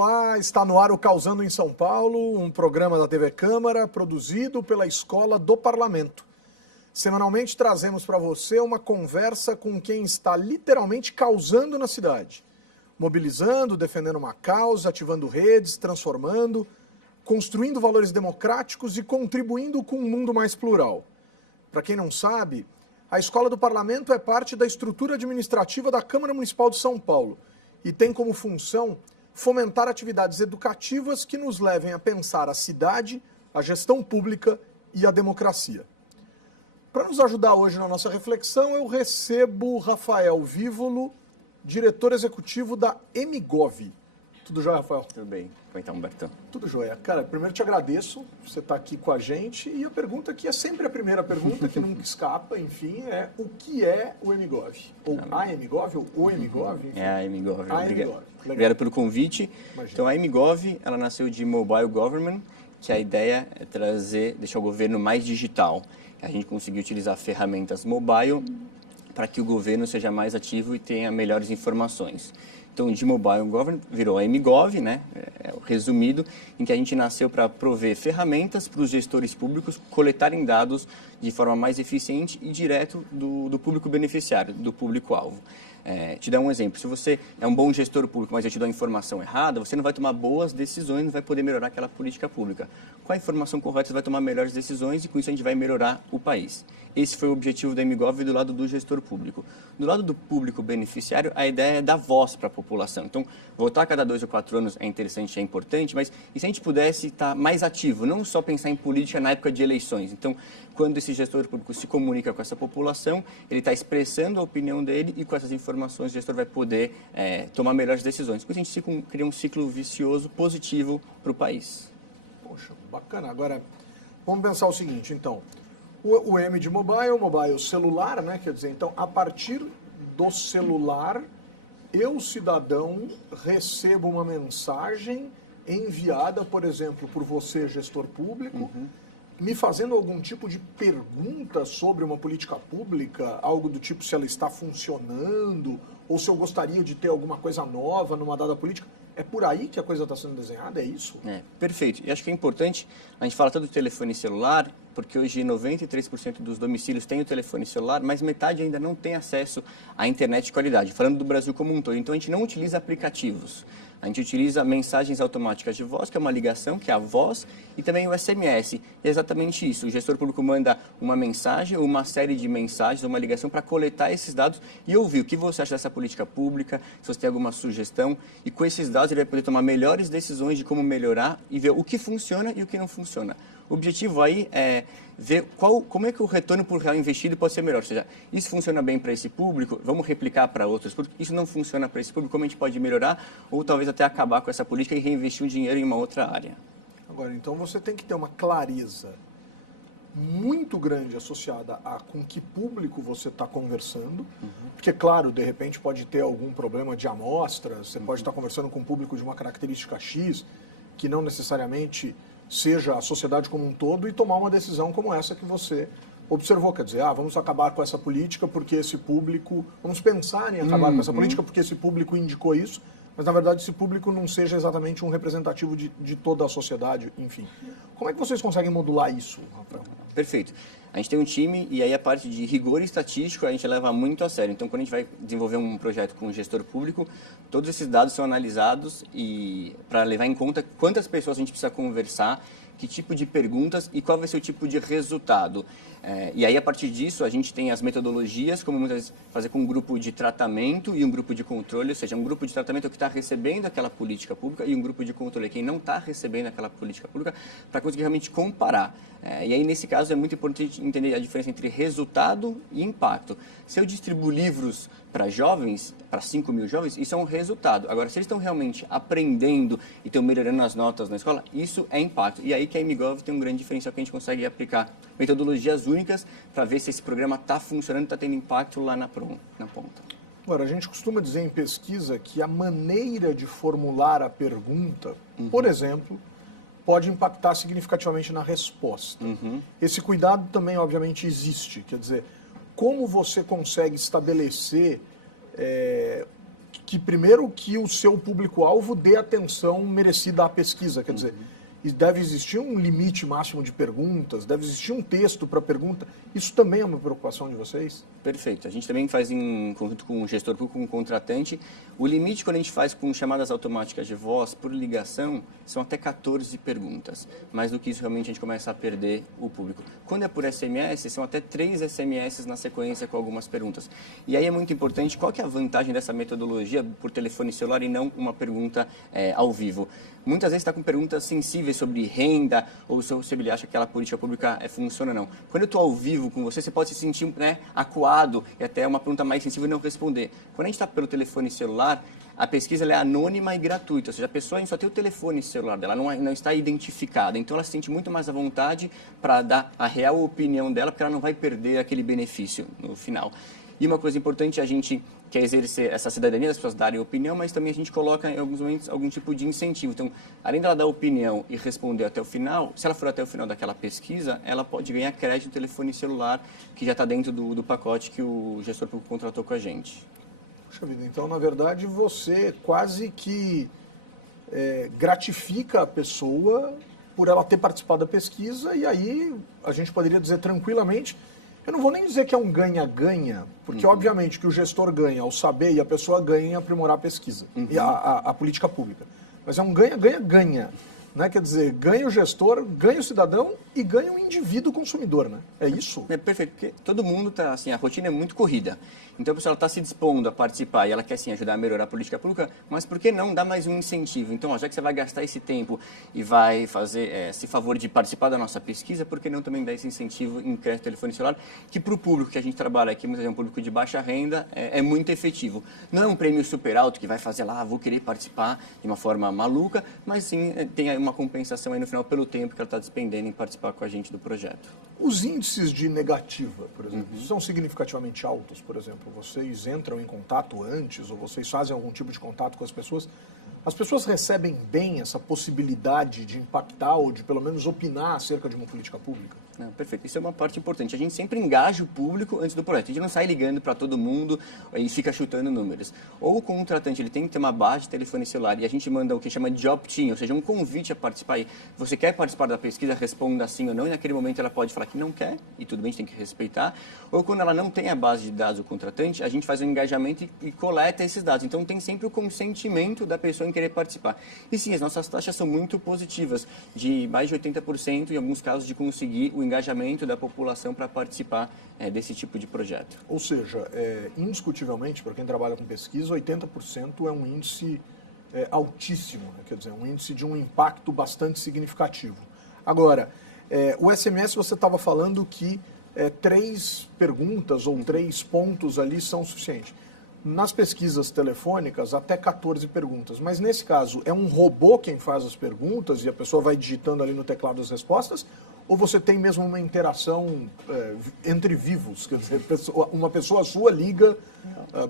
Olá, está no ar o Causando em São Paulo, um programa da TV Câmara produzido pela Escola do Parlamento. Semanalmente trazemos para você uma conversa com quem está literalmente causando na cidade, mobilizando, defendendo uma causa, ativando redes, transformando, construindo valores democráticos e contribuindo com um mundo mais plural. Para quem não sabe, a Escola do Parlamento é parte da estrutura administrativa da Câmara Municipal de São Paulo e tem como função fomentar atividades educativas que nos levem a pensar a cidade, a gestão pública e a democracia. Para nos ajudar hoje na nossa reflexão, eu recebo Rafael Vívolo, diretor executivo da MGov. Tudo jóia, Rafael? Tudo bem. Como está, Humberto? Tudo jóia. Cara, primeiro te agradeço por você estar aqui com a gente. E a pergunta que é sempre a primeira pergunta, que nunca escapa, enfim, é o que é o MGov? Ou a MGov, ou o MGov? Enfim. É a MGov. A MGov. Obrigado pelo convite. Imagina. Então, a MGov, ela nasceu de Mobile Government, que a ideia é deixar o governo mais digital. A gente conseguir utilizar ferramentas mobile para que o governo seja mais ativo e tenha melhores informações. Então, de Mobile Government virou a MGov, né? É o resumido, em que a gente nasceu para prover ferramentas para os gestores públicos coletarem dados de forma mais eficiente e direto do público beneficiário, do público-alvo. Te dar um exemplo, se você é um bom gestor público, mas eu te dou a informação errada, você não vai tomar boas decisões, não vai poder melhorar aquela política pública. Com a informação correta, você vai tomar melhores decisões e com isso a gente vai melhorar o país. Esse foi o objetivo da MGov do lado do gestor público. Do lado do público beneficiário, a ideia é dar voz para a população. Então, votar a cada 2 ou 4 anos é interessante, é importante, mas e se a gente pudesse estar mais ativo, não só pensar em política na época de eleições? Então, quando esse gestor público se comunica com essa população, ele está expressando a opinião dele e com essas informações o gestor vai poder tomar melhores decisões. Com isso a gente cria um ciclo vicioso positivo para o país. Poxa, bacana. Agora, vamos pensar o seguinte, então. O M de mobile celular, né? Quer dizer, então, a partir do celular, eu, cidadão, recebo uma mensagem enviada, por exemplo, por você, gestor público, me fazendo algum tipo de pergunta sobre uma política pública, algo do tipo se ela está funcionando, ou se eu gostaria de ter alguma coisa nova numa dada política. É por aí que a coisa está sendo desenhada, é isso? Perfeito. E acho que é importante, a gente fala tanto do telefone celular, porque hoje 93% dos domicílios têm o telefone celular, mas metade ainda não tem acesso à internet de qualidade, falando do Brasil como um todo. Então a gente não utiliza aplicativos. A gente utiliza mensagens automáticas de voz, que é uma ligação, que é a voz, e também o SMS. E é exatamente isso. O gestor público manda uma mensagem, ou uma série de mensagens, uma ligação para coletar esses dados e ouvir o que você acha dessa política pública, se você tem alguma sugestão. E com esses dados ele vai poder tomar melhores decisões de como melhorar e ver o que funciona e o que não funciona. O objetivo aí é ver como é que o retorno por real investido pode ser melhor. Ou seja, isso funciona bem para esse público, vamos replicar para outros públicos. Isso não funciona para esse público, como a gente pode melhorar ou talvez até acabar com essa política e reinvestir o dinheiro em uma outra área. Agora, então você tem que ter uma clareza muito grande associada a com que público você está conversando, porque, claro, de repente pode ter algum problema de amostra, você pode estar conversando com um público de uma característica X, que não necessariamente seja a sociedade como um todo, e tomar uma decisão como essa que você observou, quer dizer, vamos acabar com essa política porque esse público, vamos pensar em acabar com essa política porque esse público indicou isso, mas na verdade esse público não seja exatamente um representativo de toda a sociedade, enfim. Como é que vocês conseguem modular isso, Rafael? Perfeito. A gente tem um time e aí a parte de rigor estatístico a gente leva muito a sério. Então, quando a gente vai desenvolver um projeto com um gestor público, todos esses dados são analisados e para levar em conta quantas pessoas a gente precisa conversar, que tipo de perguntas e qual vai ser o tipo de resultado. E aí, a partir disso, a gente tem as metodologias, como muitas vezes fazer com um grupo de tratamento e um grupo de controle, ou seja, um grupo de tratamento é o que está recebendo aquela política pública e um grupo de controle é quem não está recebendo aquela política pública, para conseguir realmente comparar. E aí, nesse caso, é muito importante entender a diferença entre resultado e impacto. Se eu distribuo livros para jovens, para 5 mil jovens, isso é um resultado. Agora, se eles estão realmente aprendendo e estão melhorando as notas na escola, isso é impacto. E aí que a MGov tem um grande diferencial que a gente consegue aplicar metodologias únicas para ver se esse programa está funcionando, está tendo impacto lá na ponta. Agora, a gente costuma dizer em pesquisa que a maneira de formular a pergunta, por exemplo, pode impactar significativamente na resposta. Esse cuidado também, obviamente, existe. Quer dizer, como você consegue estabelecer que primeiro que o seu público-alvo dê atenção merecida à pesquisa, quer dizer, e deve existir um limite máximo de perguntas, deve existir um texto para pergunta. Isso também é uma preocupação de vocês? Perfeito. A gente também faz em conjunto com o gestor público, com o contratante. O limite, quando a gente faz com chamadas automáticas de voz por ligação, são até 14 perguntas. Mais do que isso, realmente, a gente começa a perder o público. Quando é por SMS, são até 3 SMS na sequência com algumas perguntas. E aí é muito importante, qual que é a vantagem dessa metodologia por telefone celular e não uma pergunta ao vivo? Muitas vezes está com perguntas sensíveis sobre renda ou se ele acha que aquela política pública funciona ou não. Quando eu estou ao vivo com você, você pode se sentir acuado e até uma pergunta mais sensível e não responder. Quando a gente está pelo telefone celular, a pesquisa ela é anônima e gratuita, ou seja, a pessoa só tem o telefone celular dela, não está identificada. Então ela se sente muito mais à vontade para dar a real opinião dela, porque ela não vai perder aquele benefício no final. E uma coisa importante, a gente quer exercer essa cidadania, as pessoas darem opinião, mas também a gente coloca em alguns momentos algum tipo de incentivo. Então, além dela dar opinião e responder até o final, se ela for até o final daquela pesquisa, ela pode ganhar crédito no telefone celular, que já está dentro do pacote que o gestor público contratou com a gente. Puxa vida, então, na verdade, você quase que gratifica a pessoa por ela ter participado da pesquisa, e aí a gente poderia dizer tranquilamente, eu não vou nem dizer que é um ganha-ganha, porque obviamente que o gestor ganha ao saber e a pessoa ganha em aprimorar a pesquisa, e a política pública. Mas é um ganha-ganha-ganha, né? Quer dizer, ganha o gestor, ganha o cidadão e ganha o indivíduo consumidor, né? É isso? É perfeito, porque todo mundo está, assim, a rotina é muito corrida. Então a pessoa está se dispondo a participar e ela quer, sim, ajudar a melhorar a política pública, mas por que não dar mais um incentivo? Então, já que você vai gastar esse tempo e vai fazer esse favor de participar da nossa pesquisa, por que não também dar esse incentivo em crédito telefone celular, que para o público que a gente trabalha aqui, muitas vezes é um público de baixa renda, é muito efetivo. Não é um prêmio super alto que vai fazer lá, vou querer participar de uma forma maluca, mas sim tem uma compensação aí no final pelo tempo que ela está despendendo em participar com a gente do projeto. Os índices de negativa, por exemplo, são significativamente altos, por exemplo? Vocês entram em contato antes ou vocês fazem algum tipo de contato com as pessoas? As pessoas recebem bem essa possibilidade de impactar ou de pelo menos opinar acerca de uma política pública? Não, perfeito. Isso é uma parte importante. A gente sempre engaja o público antes do projeto. A gente não sai ligando para todo mundo e fica chutando números. Ou o contratante ele tem que ter uma base de telefone celular e a gente manda o que chama de opt-in, ou seja, um convite a participar. Você quer participar da pesquisa, responda sim ou não, e naquele momento ela pode falar que não quer, e tudo bem, a gente tem que respeitar. Ou quando ela não tem a base de dados do contratante, a gente faz um engajamento e coleta esses dados. Então tem sempre o consentimento da pessoa em querer participar. E sim, as nossas taxas são muito positivas, de mais de 80%, em alguns casos, de conseguir o engajamento da população para participar desse tipo de projeto. Ou seja, indiscutivelmente, para quem trabalha com pesquisa, 80% é um índice altíssimo, né? Quer dizer, um índice de um impacto bastante significativo. Agora, o SMS você estava falando que 3 perguntas ou 3 pontos ali são suficientes. Nas pesquisas telefônicas, até 14 perguntas. Mas nesse caso, é um robô quem faz as perguntas e a pessoa vai digitando ali no teclado as respostas? Ou você tem mesmo uma interação entre vivos? Quer dizer, uma pessoa sua liga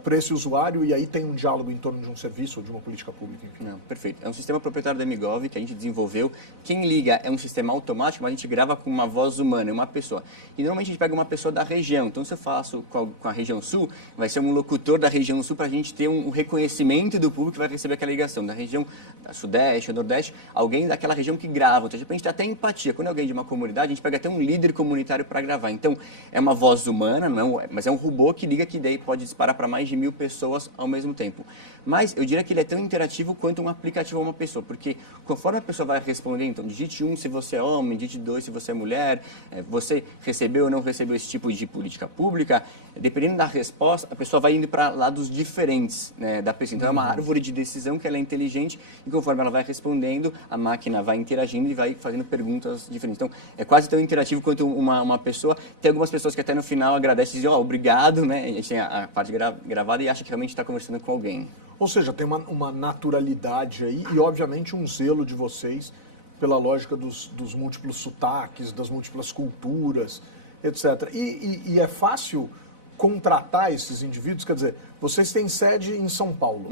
para esse usuário e aí tem um diálogo em torno de um serviço ou de uma política pública? Enfim. Não, perfeito. É um sistema proprietário da MGov que a gente desenvolveu. Quem liga é um sistema automático, mas a gente grava com uma voz humana, uma pessoa. E normalmente a gente pega uma pessoa da região. Então, se eu faço com a região sul, vai ser um locutor da região sul para a gente ter um reconhecimento do público que vai receber aquela ligação. Da região da sudeste, nordeste, alguém daquela região que grava. Então, a gente tem até empatia. Quando alguém de uma comunidade, a gente pega até um líder comunitário para gravar. Então, é uma voz humana, mas é um robô que liga que daí pode disparar para mais de 1000 pessoas ao mesmo tempo. Mas eu diria que ele é tão interativo quanto um aplicativo a uma pessoa, porque conforme a pessoa vai responder, então, digite 1 se você é homem, digite 2 se você é mulher, você recebeu ou não recebeu esse tipo de política pública, dependendo da resposta, a pessoa vai indo para lados diferentes, né, da pessoa. Então, é uma árvore de decisão que ela é inteligente e conforme ela vai respondendo, a máquina vai interagindo e vai fazendo perguntas diferentes. Então, é quase tão interativo quanto uma pessoa. Tem algumas pessoas que até no final agradecem e dizem, obrigado, né? A gente tem a parte gravada e acha que realmente está conversando com alguém. Ou seja, tem uma naturalidade aí e, obviamente, um zelo de vocês pela lógica dos múltiplos sotaques, das múltiplas culturas, etc. E é fácil contratar esses indivíduos? Quer dizer, vocês têm sede em São Paulo.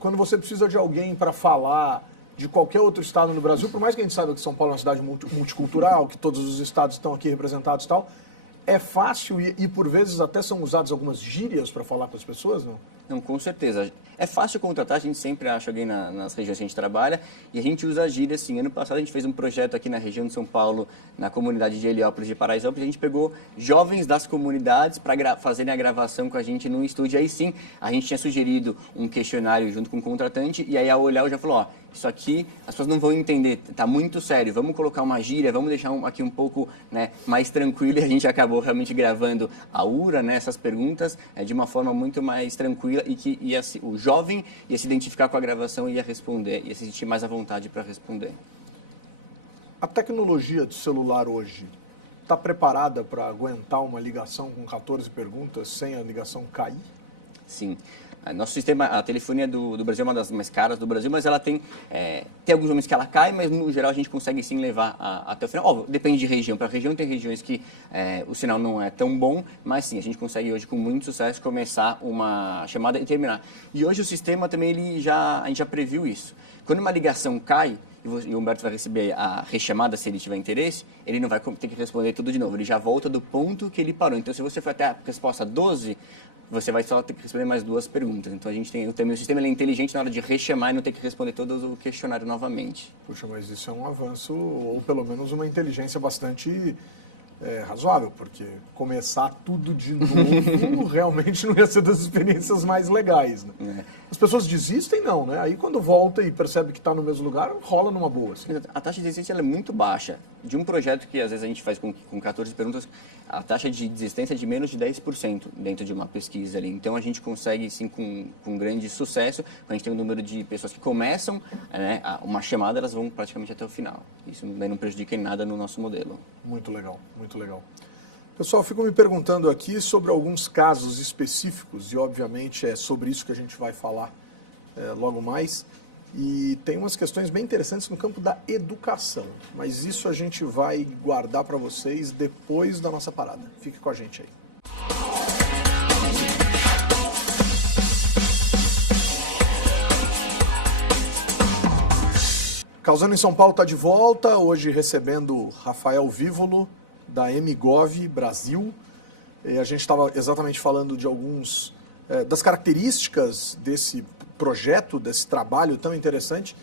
Quando você precisa de alguém para falar de qualquer outro estado no Brasil, por mais que a gente saiba que São Paulo é uma cidade multicultural, que todos os estados estão aqui representados e tal, é fácil e por vezes até são usadas algumas gírias para falar com as pessoas, não? Não, com certeza. É fácil contratar, a gente sempre acha alguém nas regiões que a gente trabalha e a gente usa a gíria, assim. Ano passado a gente fez um projeto aqui na região de São Paulo, na comunidade de Heliópolis de Paraisópolis, a gente pegou jovens das comunidades para fazerem a gravação com a gente num estúdio. Aí sim, a gente tinha sugerido um questionário junto com o contratante e aí ao olhar eu já falou, ó, isso aqui as pessoas não vão entender, tá muito sério, vamos colocar uma gíria, vamos deixar aqui um pouco, né, mais tranquilo, e a gente acabou realmente gravando a URA, né, essas perguntas de uma forma muito mais tranquila e que o jovem ia se identificar com a gravação e ia responder, ia se sentir mais à vontade para responder. A tecnologia do celular hoje está preparada para aguentar uma ligação com 14 perguntas sem a ligação cair? Sim. Nosso sistema, a telefonia do Brasil é uma das mais caras do Brasil, mas ela tem alguns momentos que ela cai, mas no geral a gente consegue sim levar até o final. Óbvio, depende de região. Para região tem regiões que o sinal não é tão bom, mas sim, a gente consegue hoje com muito sucesso começar uma chamada e terminar. E hoje o sistema também, a gente já previu isso. Quando uma ligação cai, e o Humberto vai receber a rechamada se ele tiver interesse, ele não vai ter que responder tudo de novo, ele já volta do ponto que ele parou. Então se você for até a resposta 12, você vai só ter que responder mais 2 perguntas. Então a gente tem também o sistema, ele é inteligente na hora de rechamar e não ter que responder todo o questionário novamente. Puxa, mas isso é um avanço, ou pelo menos uma inteligência bastante razoável, porque começar tudo de novo realmente não ia ser das experiências mais legais, né? As pessoas desistem, não, né? Aí quando volta e percebe que está no mesmo lugar, rola numa boa. Assim. A taxa de desistência ela é muito baixa. De um projeto que às vezes a gente faz com 14 perguntas, a taxa de desistência é de menos de 10% dentro de uma pesquisa ali. Então a gente consegue, sim, com grande sucesso. A gente tem um número de pessoas que começam, né, uma chamada, elas vão praticamente até o final. Isso não prejudica em nada no nosso modelo. Muito legal, muito legal. Pessoal, fico me perguntando aqui sobre alguns casos específicos e, obviamente, é sobre isso que a gente vai falar logo mais. E tem umas questões bem interessantes no campo da educação, mas isso a gente vai guardar para vocês depois da nossa parada. Fique com a gente aí. Causando em São Paulo está de volta, hoje recebendo Rafael Vívolo, da MGov Brasil. E a gente estava exatamente falando de alguns das características desse projeto, desse trabalho tão interessante,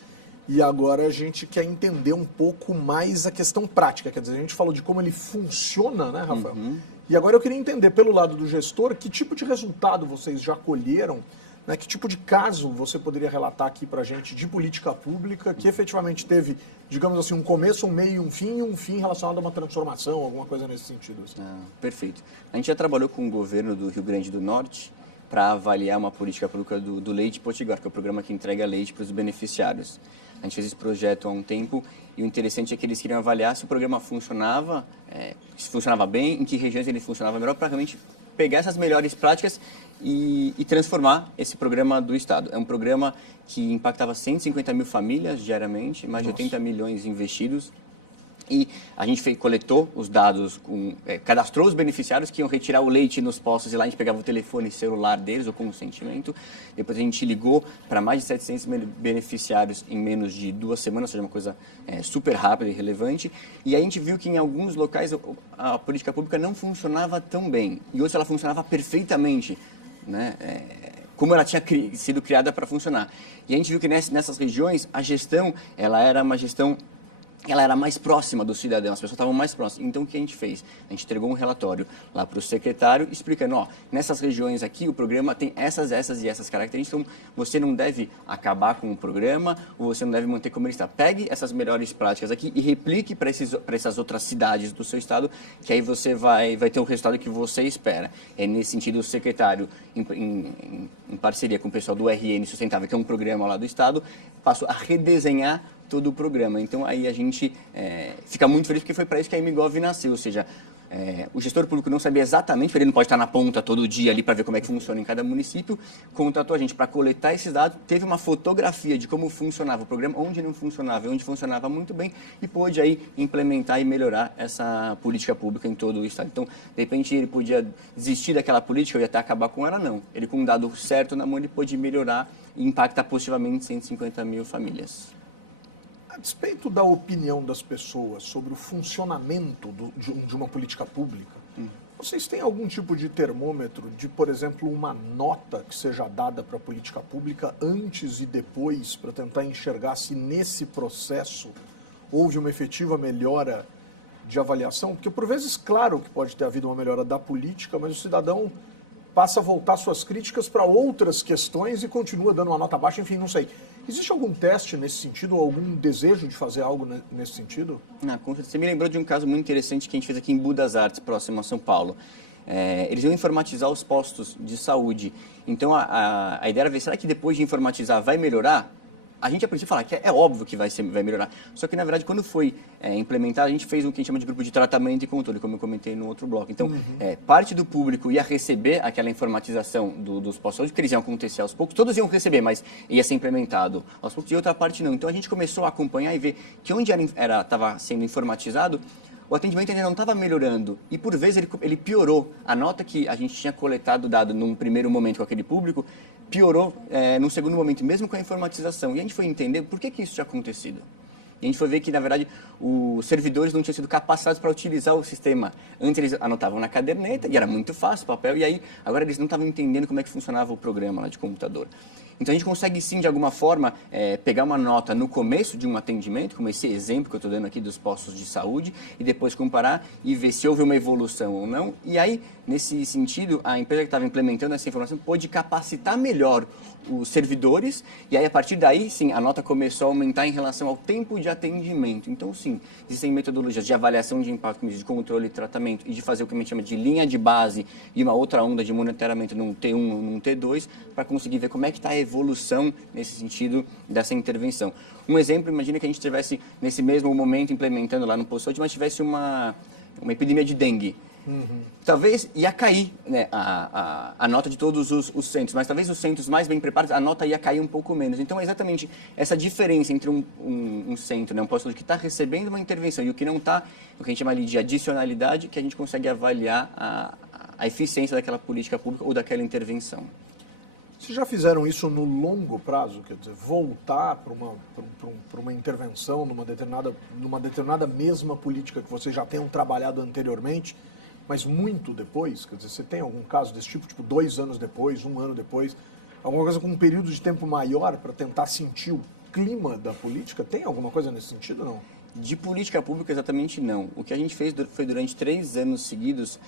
e agora a gente quer entender um pouco mais a questão prática, quer dizer, a gente falou de como ele funciona, né, Rafael? Uhum. E agora eu queria entender pelo lado do gestor, que tipo de resultado vocês já colheram, né, que tipo de caso você poderia relatar aqui para a gente de política pública que efetivamente teve, digamos assim, um começo, um meio, um fim relacionado a uma transformação, alguma coisa nesse sentido. Assim. Perfeito. A gente já trabalhou com o governo do Rio Grande do Norte para avaliar uma política pública do Leite Potiguar, que é o programa que entrega leite para os beneficiários. A gente fez esse projeto há um tempo e o interessante é que eles queriam avaliar se o programa funcionava, se funcionava bem, em que regiões ele funcionava melhor, para realmente pegar essas melhores práticas e transformar esse programa do Estado. É um programa que impactava 150 mil famílias diariamente, mais de 80 milhões investidos. E a gente coletou os dados, cadastrou os beneficiários que iam retirar o leite nos postos e lá a gente pegava o telefone celular deles, o consentimento. Depois a gente ligou para mais de 700 beneficiários em menos de 2 semanas, ou seja, uma coisa super rápida e relevante. E a gente viu que em alguns locais a política pública não funcionava tão bem. E outros ela funcionava perfeitamente, né? Como ela tinha sido criada para funcionar. E a gente viu que nessas regiões a gestão ela era uma gestão... ela era mais próxima do cidadão, as pessoas estavam mais próximas. Então, o que a gente fez? A gente entregou um relatório lá para o secretário, explicando, nessas regiões aqui, o programa tem essas e essas características, então você não deve acabar com o programa, ou você não deve manter como ele está. Pegue essas melhores práticas aqui e replique para essas outras cidades do seu estado, que aí você vai ter o resultado que você espera. É nesse sentido, o secretário, em parceria com o pessoal do RN Sustentável, que é um programa lá do estado, passou a redesenhar todo o programa. Então, aí a gente fica muito feliz, porque foi para isso que a MGov nasceu, ou seja, o gestor público não sabia exatamente, porque ele não pode estar na ponta todo dia ali para ver como é que funciona em cada município, contratou a gente para coletar esses dados, teve uma fotografia de como funcionava o programa, onde não funcionava e onde funcionava muito bem, e pôde aí implementar e melhorar essa política pública em todo o estado. Então, de repente, ele podia desistir daquela política ou ia até acabar com ela, não. Ele, com um dado certo na mão, ele pôde melhorar e impactar positivamente 150 mil famílias. A despeito da opinião das pessoas sobre o funcionamento de uma política pública, Vocês têm algum tipo de termômetro de, por exemplo, uma nota que seja dada para a política pública antes e depois, para tentar enxergar se nesse processo houve uma efetiva melhora de avaliação? Porque, por vezes, claro que pode ter havido uma melhora da política, mas o cidadão passa a voltar suas críticas para outras questões e continua dando uma nota baixa, enfim, não sei. Existe algum teste nesse sentido, ou algum desejo de fazer algo nesse sentido? Você me lembrou de um caso muito interessante que a gente fez aqui em Budas Artes, próximo a São Paulo. Eles iam informatizar os postos de saúde. Então, a ideia era ver, será que depois de informatizar vai melhorar? A gente, a princípio, fala que é óbvio que vai melhorar. Só que, na verdade, quando foi implementado, a gente fez o que a gente chama de grupo de tratamento e controle, como eu comentei no outro bloco. Então, parte do público ia receber aquela informatização dos postos, que eles iam acontecer aos poucos. Todos iam receber, mas ia ser implementado aos poucos, e outra parte não. Então, a gente começou a acompanhar e ver que onde estava sendo informatizado, o atendimento ainda não estava melhorando e, por vezes, ele piorou. A nota que a gente tinha coletado, dado num primeiro momento com aquele público, piorou num segundo momento, mesmo com a informatização. E a gente foi entender por que isso tinha acontecido. E a gente foi ver que, na verdade, os servidores não tinham sido capacitados para utilizar o sistema. Antes eles anotavam na caderneta, e era muito fácil, papel, e aí agora eles não estavam entendendo como é que funcionava o programa lá de computador. Então a gente consegue sim, de alguma forma, pegar uma nota no começo de um atendimento, como esse exemplo que eu estou dando aqui dos postos de saúde, e depois comparar e ver se houve uma evolução ou não. E aí, nesse sentido, a empresa que estava implementando essa informação pôde capacitar melhor os servidores, e aí a partir daí, sim, a nota começou a aumentar em relação ao tempo de atendimento. Então, sim, existem metodologias de avaliação de impacto, de controle e tratamento, e de fazer o que a gente chama de linha de base e uma outra onda de monitoramento num T1 ou num T2, para conseguir ver como é que está a evolução nesse sentido dessa intervenção. Um exemplo, imagina que a gente estivesse nesse mesmo momento implementando lá no posto de saúde, mas tivesse uma epidemia de dengue. Talvez ia cair, né, a nota de todos os centros, mas talvez os centros mais bem preparados, a nota ia cair um pouco menos. Então, é exatamente essa diferença entre um centro, né, um posto de saúde que está recebendo uma intervenção e o que não está, o que a gente chama ali de adicionalidade, que a gente consegue avaliar a eficiência daquela política pública ou daquela intervenção. Vocês já fizeram isso no longo prazo? Quer dizer, voltar para uma intervenção numa determinada mesma política que vocês já tenham trabalhado anteriormente, mas muito depois? Quer dizer, você tem algum caso desse tipo 2 anos depois, 1 ano depois, alguma coisa com um período de tempo maior para tentar sentir o clima da política? Tem alguma coisa nesse sentido ou não? De política pública, exatamente não. O que a gente fez foi, durante 3 anos seguidos,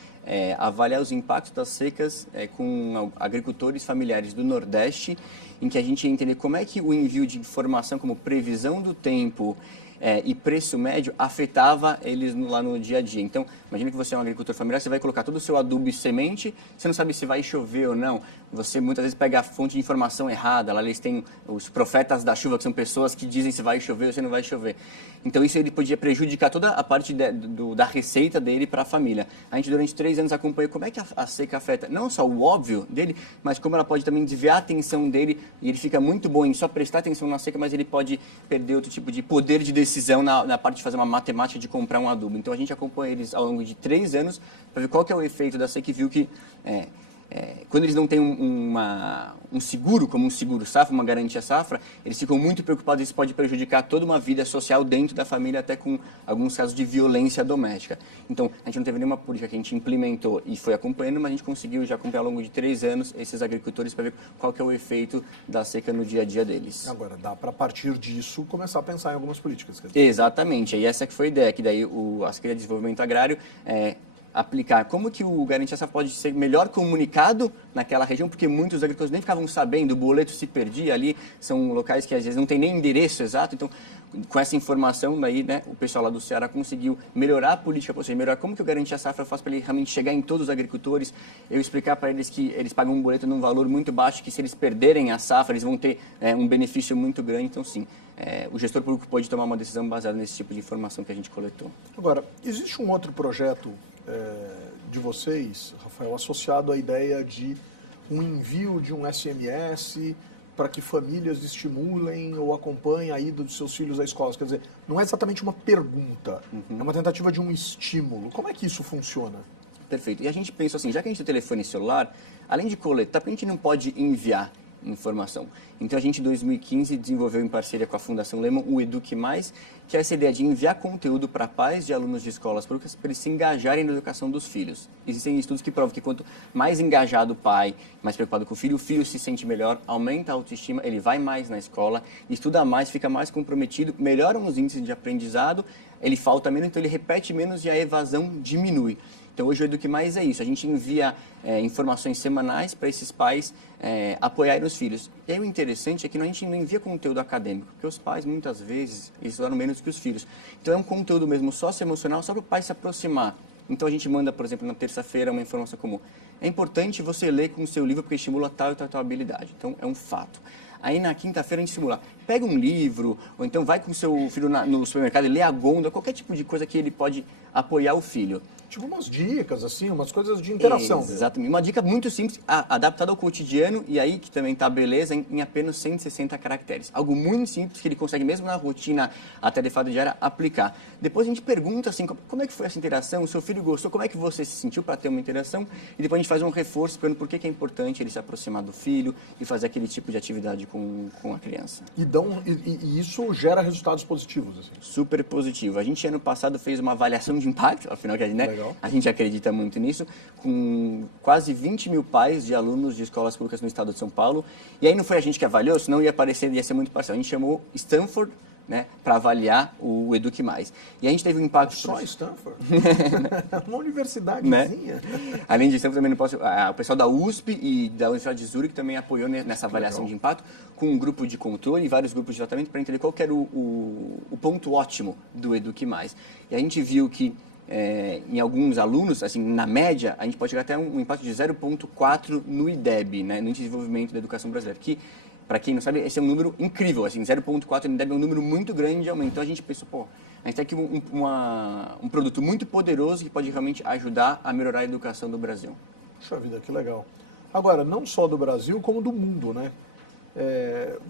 avaliar os impactos das secas com agricultores familiares do Nordeste, em que a gente ia entender como é que o envio de informação como previsão do tempo e preço médio afetava eles lá no dia a dia. Então, imagina que você é um agricultor familiar, você vai colocar todo o seu adubo e semente, você não sabe se vai chover ou não. Você muitas vezes pega a fonte de informação errada. Lá eles têm os profetas da chuva, que são pessoas que dizem se vai chover ou se não vai chover. Então, isso ele podia prejudicar toda a parte da receita dele para a família. A gente, durante 3 anos, acompanhou como é que a seca afeta não só o óbvio dele, mas como ela pode também desviar a atenção dele, e ele fica muito bom em só prestar atenção na seca, mas ele pode perder outro tipo de poder de decisão na parte de fazer uma matemática de comprar um adubo. Então, a gente acompanha eles ao longo de 3 anos para ver qual que é o efeito da seca, e viu que quando eles não têm um seguro, como um seguro safra, uma garantia safra, eles ficam muito preocupados. Isso pode prejudicar toda uma vida social dentro da família, até com alguns casos de violência doméstica. Então, a gente não teve nenhuma política que a gente implementou e foi acompanhando, mas a gente conseguiu já acompanhar ao longo de 3 anos esses agricultores para ver qual que é o efeito da seca no dia a dia deles. Agora, dá para, a partir disso, começar a pensar em algumas políticas. Quer dizer. Exatamente, e essa que foi a ideia, que daí a Secretaria de Desenvolvimento Agrário aplicar como que o Garantia Safra pode ser melhor comunicado naquela região, porque muitos agricultores nem ficavam sabendo, o boleto se perdia ali, são locais que às vezes não tem nem endereço exato. Então, com essa informação daí, né, o pessoal lá do Ceará conseguiu melhorar a política, ou seja, melhorar como que o Garantia Safra faz para ele realmente chegar em todos os agricultores. Eu explicar para eles que eles pagam um boleto num valor muito baixo, que se eles perderem a safra, eles vão ter um benefício muito grande. Então, sim, o gestor público pode tomar uma decisão baseada nesse tipo de informação que a gente coletou. Agora, existe um outro projeto de vocês, Rafael, associado à ideia de um envio de um SMS para que famílias estimulem ou acompanhem a ida dos seus filhos à escola? Quer dizer, não é exatamente uma pergunta, é uma tentativa de um estímulo. Como é que isso funciona? Perfeito. E a gente pensou assim, já que a gente tem telefone celular, além de coletar, por que a gente não pode enviar? informação. Então a gente, em 2015, desenvolveu em parceria com a Fundação Lehman o Eduque Mais, que é essa ideia de enviar conteúdo para pais de alunos de escolas públicas para eles se engajarem na educação dos filhos. Existem estudos que provam que quanto mais engajado o pai, mais preocupado com o filho se sente melhor, aumenta a autoestima, ele vai mais na escola, estuda mais, fica mais comprometido, melhoram os índices de aprendizado, ele falta menos, então ele repete menos e a evasão diminui. Então, hoje o Eduque Mais é isso, a gente envia informações semanais para esses pais apoiarem os filhos. E aí o interessante é que a gente não envia conteúdo acadêmico, porque os pais, muitas vezes, eles estudam menos que os filhos. Então, é um conteúdo mesmo socioemocional, só para o pai se aproximar. Então, a gente manda, por exemplo, na terça-feira, uma informação comum. É importante você ler com o seu livro, porque estimula tal e tal habilidade. Então, é um fato. Aí, na quinta-feira, a gente simula. Pega um livro, ou então vai com o seu filho no supermercado e lê a gôndola, qualquer tipo de coisa que ele pode apoiar o filho. Tipo umas dicas, assim, umas coisas de interação. Exatamente. Uma dica muito simples, adaptada ao cotidiano, e aí que também está beleza, em apenas 160 caracteres. Algo muito simples que ele consegue, mesmo na rotina atarefada diária, aplicar. Depois a gente pergunta assim, como é que foi essa interação? O seu filho gostou? Como é que você se sentiu para ter uma interação? E depois a gente faz um reforço, explicando por que é importante ele se aproximar do filho e fazer aquele tipo de atividade com a criança. E isso gera resultados positivos, assim. Super positivo. A gente, ano passado, fez uma avaliação de impacto, afinal, né? A gente acredita muito nisso, com quase 20 mil pais de alunos de escolas públicas no estado de São Paulo. E aí não foi a gente que avaliou, senão ia ser muito parcial. A gente chamou Stanford, né, para avaliar o Eduque Mais. E a gente teve um impacto... Só Stanford? Uma universidadezinha. Né? Além de Stanford, também não posso... o pessoal da USP e da Universidade de Zurique também apoiou nessa avaliação de impacto, com um grupo de controle e vários grupos de tratamento para entender qual que era o ponto ótimo do Eduque Mais. E a gente viu que em alguns alunos, assim, na média, a gente pode chegar até um impacto de 0,4 no IDEB, né, no Índice de Desenvolvimento da Educação Brasileira, que, para quem não sabe, esse é um número incrível, assim, 0,4 no IDEB é um número muito grande de aumento. Então a gente pensou, a gente tem aqui um produto muito poderoso que pode realmente ajudar a melhorar a educação do Brasil. Puxa vida, que legal. Agora, não só do Brasil, como do mundo, né?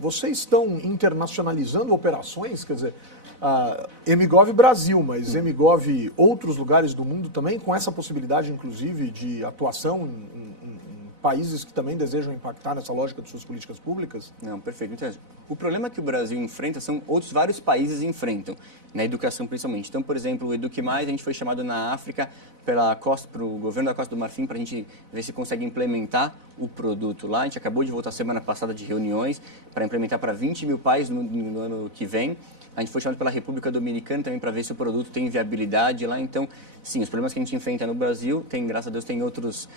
Vocês estão internacionalizando operações, quer dizer, a MGov Brasil, mas MGov outros lugares do mundo também, com essa possibilidade, inclusive, de atuação em países que também desejam impactar nessa lógica de suas políticas públicas? Não, perfeito. Então, o problema que o Brasil enfrenta são outros vários países enfrentam, na educação principalmente. Então, por exemplo, o Eduque Mais, a gente foi chamado na África para o governo da Costa do Marfim para a gente ver se consegue implementar o produto lá. A gente acabou de voltar semana passada de reuniões para implementar para 20 mil pais no ano que vem. A gente foi chamado pela República Dominicana também para ver se o produto tem viabilidade lá. Então, sim, os problemas que a gente enfrenta no Brasil, graças a Deus, tem outros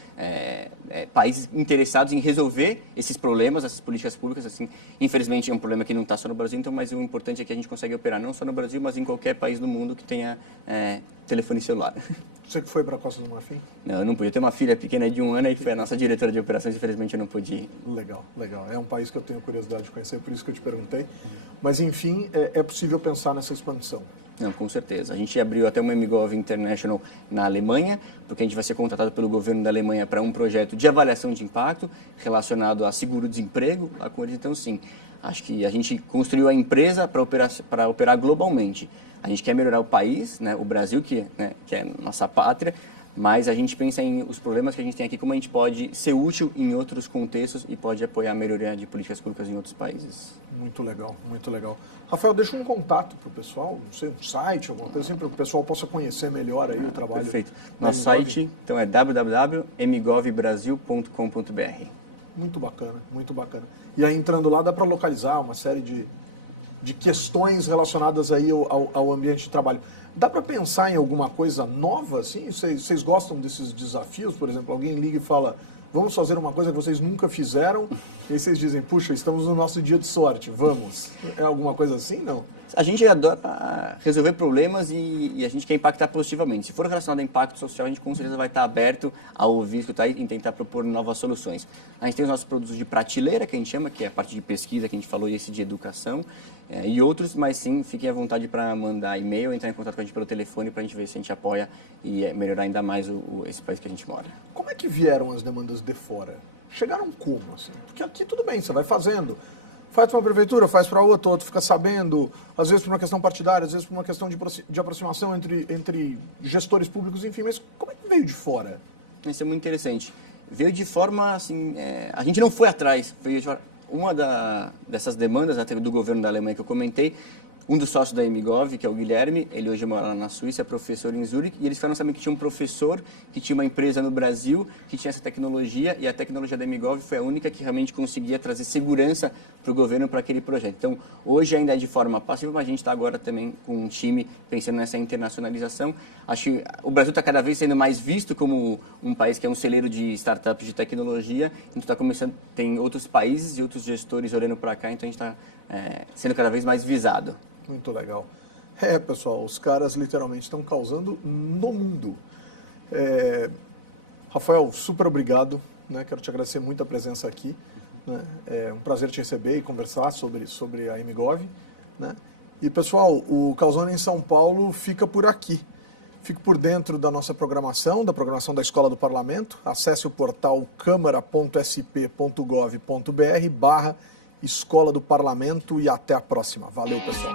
países interessados em resolver esses problemas, essas políticas públicas. Assim, infelizmente, é um problema que não está só no Brasil, então, mas o importante é que a gente consegue operar não só no Brasil, mas em qualquer país do mundo que tenha telefone celular. Você que foi para a Costa do Marfim? Não, eu não pude. Eu tenho uma filha pequena de 1 ano e foi a nossa diretora de operações, infelizmente eu não pude ir. Legal, legal. É um país que eu tenho curiosidade de conhecer, por isso que eu te perguntei. Mas, enfim, é possível pensar nessa expansão. Não, com certeza. A gente abriu até uma MGov International na Alemanha, porque a gente vai ser contratado pelo governo da Alemanha para um projeto de avaliação de impacto relacionado a seguro-desemprego lá com eles. Então, sim, acho que a gente construiu a empresa para operar globalmente. A gente quer melhorar o país, né, o Brasil, que é nossa pátria, mas a gente pensa em os problemas que a gente tem aqui, como a gente pode ser útil em outros contextos e pode apoiar a melhoria de políticas públicas em outros países. Muito legal, muito legal. Rafael, deixa um contato para o pessoal, não sei, um site, alguma coisa assim, para que o pessoal possa conhecer melhor aí o trabalho. Perfeito. Nosso site, então, é www.mgovbrasil.com.br. Muito bacana, muito bacana. E aí, entrando lá, dá para localizar uma série de questões relacionadas aí ao ambiente de trabalho. Dá para pensar em alguma coisa nova, assim? Vocês gostam desses desafios? Por exemplo, alguém liga e fala, vamos fazer uma coisa que vocês nunca fizeram, e aí vocês dizem, puxa, estamos no nosso dia de sorte, vamos. É alguma coisa assim, não? A gente adora resolver problemas e a gente quer impactar positivamente. Se for relacionado a impacto social, a gente com certeza vai estar aberto a ouvir, escutar e tentar propor novas soluções. A gente tem os nossos produtos de prateleira, que a gente chama, que é a parte de pesquisa que a gente falou, e esse de educação, e outros, mas sim, fiquem à vontade para mandar e-mail, entrar em contato com a gente pelo telefone para a gente ver se a gente apoia e melhorar ainda mais esse país que a gente mora. Como é que vieram as demandas de fora? Chegaram como, assim? Porque aqui tudo bem, você vai fazendo. Faz para uma prefeitura, faz para outra, outro fica sabendo, às vezes por uma questão partidária, às vezes por uma questão de aproximação entre gestores públicos, enfim, mas como é que veio de fora? Isso é muito interessante. Veio de forma, assim, a gente não foi atrás, veio de forma, uma dessas demandas até do governo da Alemanha que eu comentei, um dos sócios da MGov, que é o Guilherme, ele hoje mora lá na Suíça, é professor em Zurique, e eles ficaram sabendo que tinha um professor que tinha uma empresa no Brasil que tinha essa tecnologia, e a tecnologia da MGov foi a única que realmente conseguia trazer segurança para o governo para aquele projeto. Então, hoje ainda é de forma passiva, mas a gente está agora também com um time pensando nessa internacionalização. Acho que o Brasil está cada vez sendo mais visto como um país que é um celeiro de startups de tecnologia, então está começando, tem outros países e outros gestores olhando para cá, então a gente está sendo cada vez mais visado. Muito legal. Pessoal, os caras literalmente estão causando no mundo. Rafael, super obrigado, né? Quero te agradecer muito a presença aqui, né? É um prazer te receber e conversar sobre a MGov, né? E pessoal, o Causando em São Paulo fica por aqui. Fique por dentro da nossa programação, da programação da Escola do Parlamento. Acesse o portal câmara.sp.gov.br/Escola do Parlamento e até a próxima. Valeu, pessoal.